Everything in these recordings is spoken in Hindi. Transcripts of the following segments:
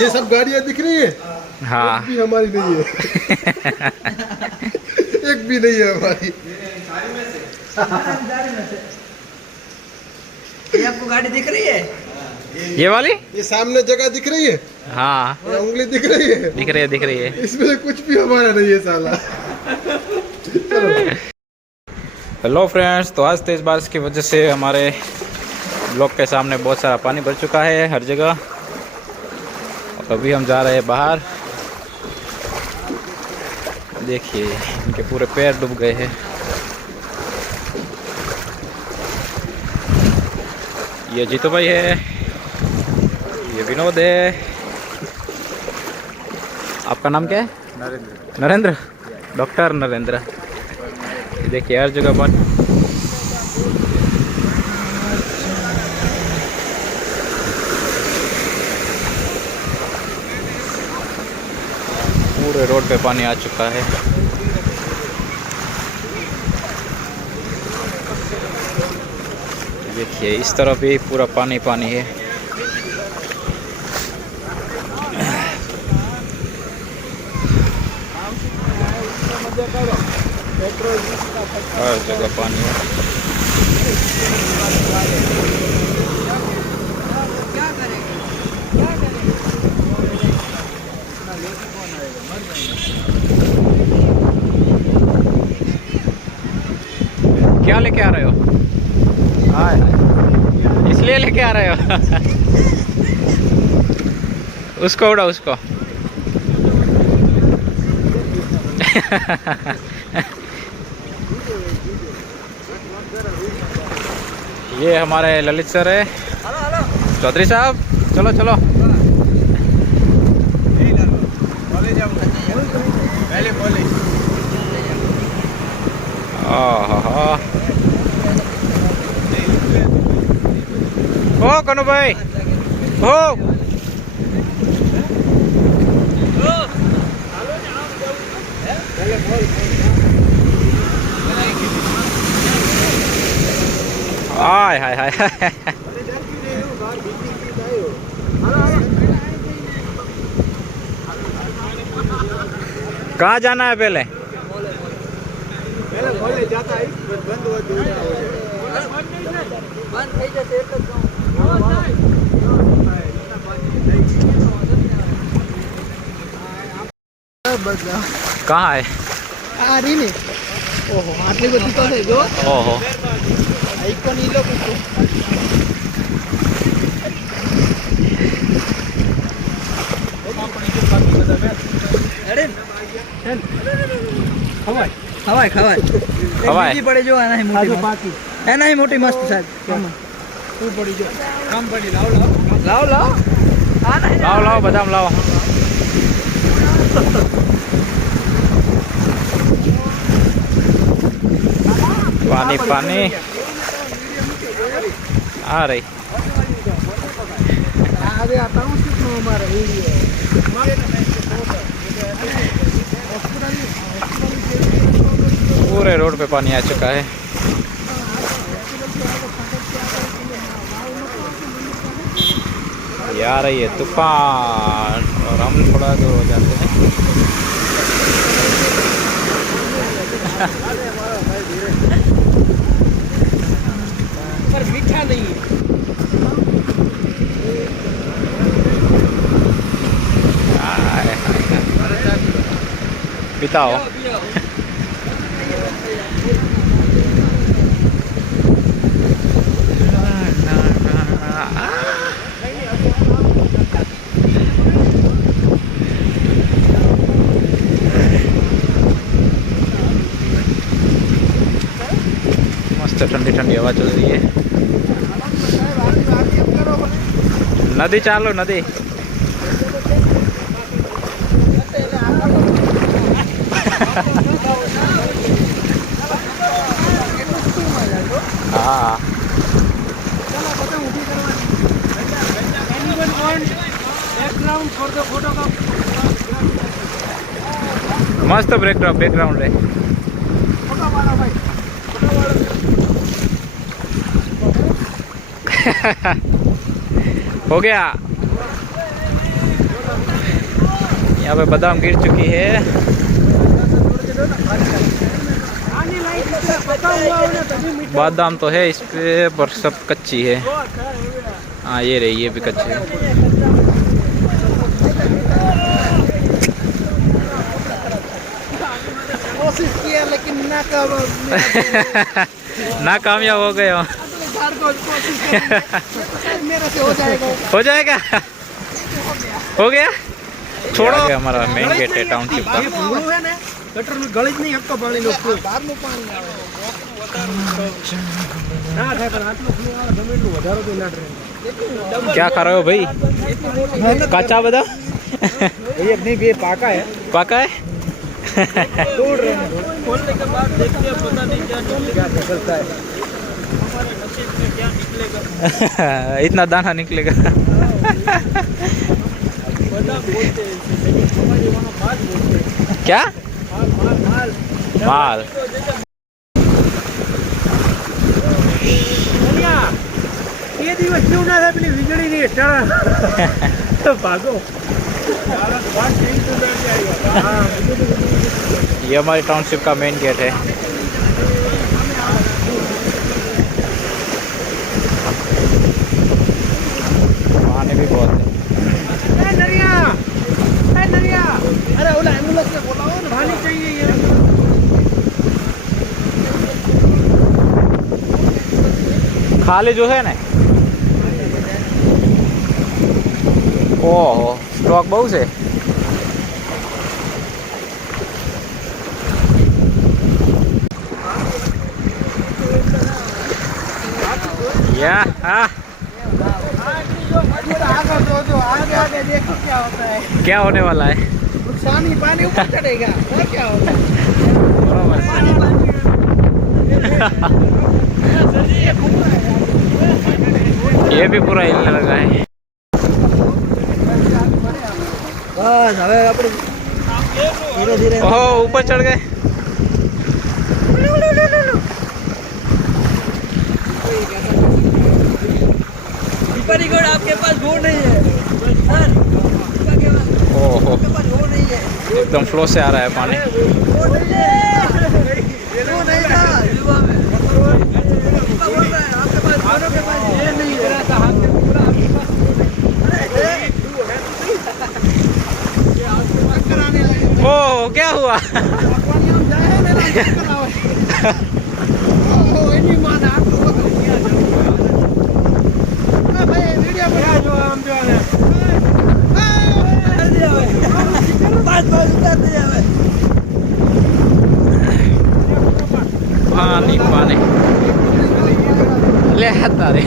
ये सब गाड़ियाँ दिख रही है, एक भी हमारी नहीं है। एक भी नहीं है हमारी। ये आपको गाड़ी दिख रही है? ये वाली, ये सामने जगह दिख रही है, हाँ ये उंगली दिख रही है, दिख रही है, दिख रही है। इसमें से कुछ भी हमारा नहीं है साला। हेलो फ्रेंड्स, तो आज तेज बारिश की वजह से हमारे ब्लॉक के सामने बहुत सारा पानी भर चुका है हर जगह। और अभी हम जा रहे हैं बाहर। देखिए इनके पूरे पैर डूब गए हैं। ये जीतू भाई है, ये विनोद है। आपका नाम क्या है? नरेंद्र। नरेंद्र, डॉक्टर नरेंद्र। देखिए हर जगह पर पूरे रोड पे पानी आ चुका है। देखिए इस तरफ भी पूरा पानी पानी है। हर जगह पानी है। क्या लेके आ रहे हो? हाय, इसलिए लेके आ रहे हो? उसको उड़ा, उसको। ये हमारे ललित सर है। चौधरी साहब, चलो चलो। ओ कनु भाई, ओ हाय हाय हाय। कहाँ जाना है पहले? जाता है, बंद हो कहाँ है? आ रही नहीं। ओहो, आटली बધી તો છે જો। ओहो, આઈકોન ઈ લોકો તો અરે ખવાય ખવાય ખવાય ખવાય. બીજી પડે જો આના મોટી બાકી એના હી મોટી મસ્ત સાહેબ શું પડી જો કામ પડી લાવ લાવ લાવ આના लाओ लाओ बादाम लाओ। पानी पानी आ रही। अरे आता हूँ कितना हमारा वीडियो पूरे रोड पे पानी आ चुका है। ये आ रही है तूफान और हम थोड़ा दूर हो जाते हैं। पर मीठा नहीं है। पिताओ मस्त ठंडी ठंडी हवा चल रही है। नदी चालो, नदी। हाँ मस्त बैकग्राउंड है। हो गया। यहाँ पे बादाम गिर चुकी है। बादाम तो है इस पे पर सब कच्ची है। हाँ ये रही, ये भी कच्ची है। कोशिश किया लेकिन ना कामयाब हो गए हो। मेरे से हो जाएगा। हो जाएगा, हो गया। छोड़ो, हमारा मेन गेट है टाउनशिप का। गटर में गली नहीं हक्का पानी लो बाहर નું પાણી આવે ના થાય પણ આટલું ફ્લો આવે ગમે એટલું વધારો તો ના ટ્રેન। क्या खा रहे हो भाई? कच्चा बादाम? एक नहीं बे पाका है। पका है? तोड़ रहे हैं, खोलने के बाद देखते हैं, पता नहीं क्या निकलता है। हमारे नसीब में क्या निकलेगा। इतना दाना निकलेगा। क्या माल? ये दिवस क्यों ना है अपनी वीजड़ी नहीं तो भागो। ये हमारी टाउनशिप का मेन गेट है। पानी भी बहुत है। अरे ओला एम्बुलेंस से बोलाओ ना, पानी चाहिए ये। खाली जो है ना, ओहो स्टॉक बहुत है। या आगे आगे देखो क्या होता है। क्या होने वाला है? नुकसान ही, पानी ऊपर चढ़ेगा क्या होगा। ये भी पूरा हिलने लगा है। बस હવે આપણે ધીરે ધીરે ओहो ऊपर चढ़ गए। परिगढ़ आपके पास वो नहीं है सर, ओहो आपके पास वो नहीं है। एकदम फ्लो से आ रहा है पानी। वो नहीं है, वो नहीं था युवा में। युवा बोल रहा है आपके पास, दोनों के पास ये नहीं है। हाथ में पूरा आपके पास चक्कर आने लगे। ओह क्या हुआ? पानी हम जाए ना चक्कर आवे। ओ एनी मां ना तो किया जाओ। भाई वीडियो बना जो हम जो है बात उतार दे जावे। पानी पानी ले हता रे।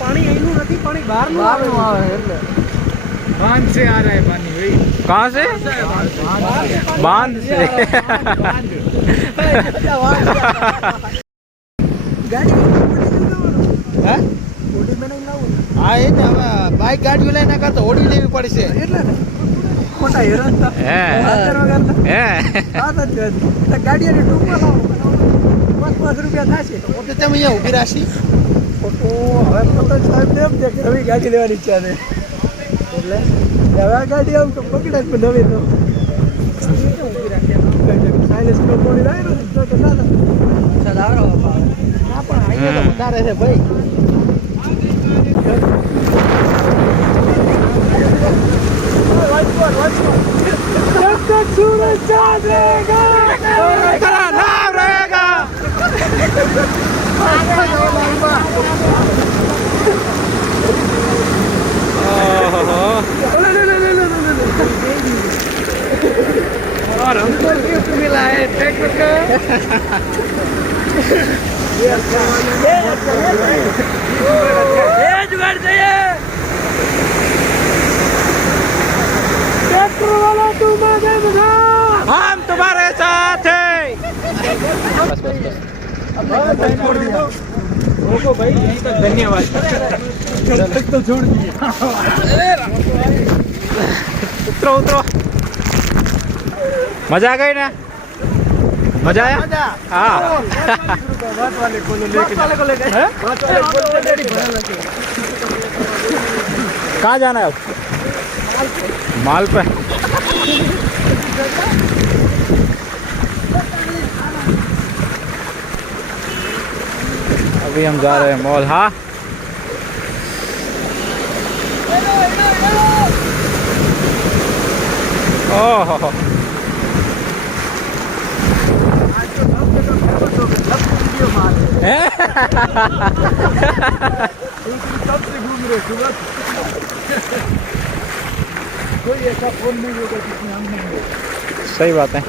पानी અહીંનું નથી, પાણી બહારનું આવે એટલે बांध से आ रहा है पानी भाई। कहाँ से? बांध से। હા એ ને હવે બાઈક ગાડીઓ લઈને કા તો ઓડી લેવી પડશે એટલે ને ખોટા હેરાન થા હે હે ગાડીઓની ટૂંકમાં લાવો 5 રૂપિયા થશે તો પોતે તમે અહીંયા ઊભી રાશી તો હવે પટેલ સાહેબ ને એમ કે નવી ગાડી લેવાની ઈચ્છા છે એટલે હવે આ ગાડી આમ તો પકડાય પણ નવી તો ઊભી રાખી સાયલેન્સ નો કોણી લાવ્યો તો ના ચાલ આવરો હા પણ અહીંયા તો વધારે છે ભાઈ। जब तक सूरज चांद रहेगा तेरा नाम रहेगा। और हमको गिफ्ट मिला है ट्रैक्टर का। ये जुगाड़ चाहिए ट्रैक्टर वाला, तुम आगे बढ़ो, हम तुम्हारे साथ हैं। रोको भाई, यहीं तक धन्यवाद। तो छोड़ दिए। उतरो उतरो। मजा आ गई ना? मजा आया? हाँ। बात वाले को लेके गए। बात वाले को लेके कहाँ जाना है अब? माल पे। अभी हम जा रहे हैं मॉल। हाँ ओह कब से घूम रहे सुबह। कोई ऐसा फोन नहीं होगा जिसमें हम नहीं। सही बात है।